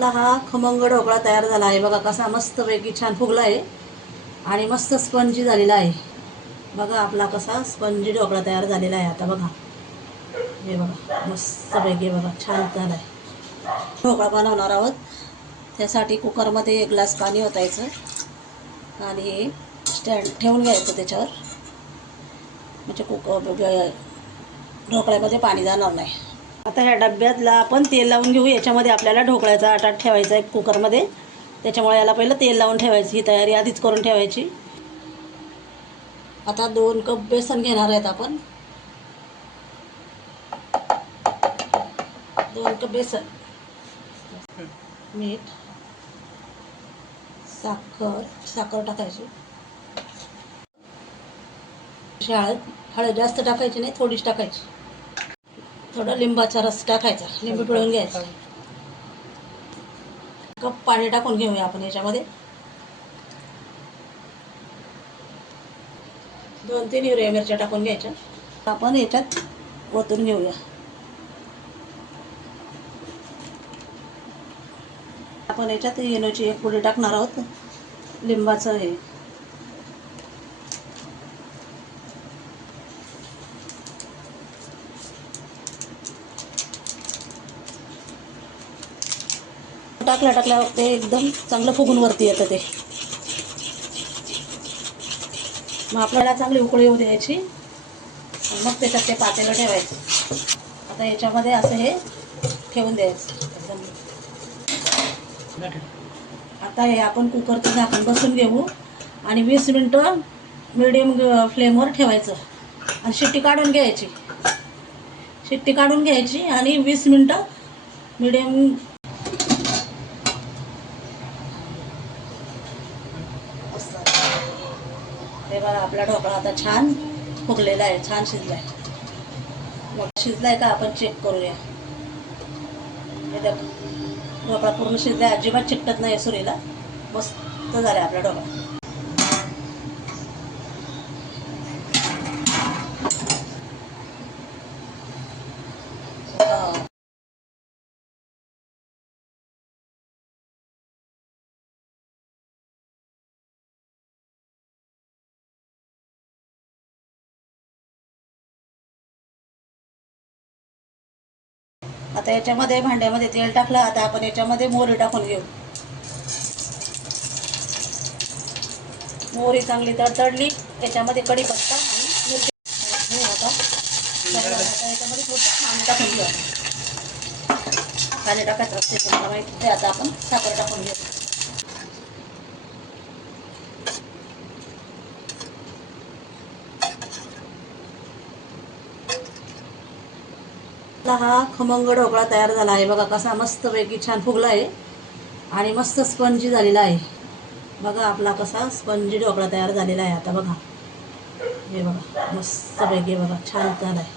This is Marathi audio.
आपला हा खमंग ढोकळा तयार झाला आहे बघा, कसा मस्तपैकी छान फुगला आहे आणि मस्त स्पंजी झालेला आहे बघा. आपला कसा स्पंजी ढोकळा तयार झालेला आहे. आता बघा, हे बघा मस्तपैकी बघा छान झाला आहे. ढोकळा बनवणार आहोत, त्यासाठी कुकरमध्ये 1 ग्लास पाणी ओतायचं आणि स्टँड ठेवून घ्यायचं त्याच्यावर, म्हणजे ढोकळ्यामध्ये पाणी जाणार नाही. आता ह्या डब्यातला आपण तेल लावून घेऊ. याच्यामध्ये आपल्याला ढोकळ्याचा आटा ठेवायचा आहे कुकरमध्ये, त्याच्यामुळे याला पहिलं तेल लावून ठेवायची, ही तयारी आधीच करून ठेवायची. आता 2 कप बेसन घेणार आहेत आपण. 2 कप बेसन, मीठ, साखर टाकायची, हळद जास्त टाकायची नाही, थोडीच टाकायची. थोडा लिंबाचा रस टाकायचा, लिंबू पिळून घ्यायचा. कप पाणी टाकून घेऊया आपण याच्यामध्ये. 2-3 हिरव्या मिरच्या टाकून घ्यायच्या. आपण याच्यात ओतून घेऊया. आपण याच्यात इनोची 1 पुडी टाकणार आहोत. लिंबाचं हे टाकल्यावर ते एकदम चांगलं फुगून वरती येतं ते. मग आपल्याला चांगली उकळी येऊ द्यायची, मग त्याच्यात ते पातेलं ठेवायचं. आता याच्यामध्ये असं हे ठेवून द्यायचं एकदम. आता हे आपण कुकरचं झाकण बसून घेऊ आणि 20 मिनटं मिडियम फ्लेमवर ठेवायचं आणि शिट्टी काढून घ्यायची आणि 20 मिनटं मिडियम. हे बघा, आपला ढोकळा आता छान फुगलेला आहे, छान शिजलाय. मग शिजलाय का आपण चेक करूया. हे ढोकळा पूर्ण शिजलाय, अजिबात चिकटत नाही सुरीला. मस्त झालाय आपला ढोकळा. आता याच्यामध्ये भांड्यामध्ये तेल टाकलं. आता आपण याच्यामध्ये मोहरी टाकून घेऊ. मोहरी चांगली तडतडली, याच्यामध्ये कढीपत्ता आणि मिरची आता याच्यामध्ये थोडंसं पाणी टाकून घेऊ. पाणी टाकायचं असते तुम्हाला माहिती आहे. आता आपण साखर टाकून घेऊ. हा खमंग ढोकळा तयार झाला आहे बघा, कसा मस्तपैकी छान फुगला आहे आणि मस्त स्पंजी झालेला आहे बघा. आपला कसा स्पंजी ढोकळा तयार झालेला आहे. आता बघा, हे बघा मस्तपैकी बघा छान झाला आहे.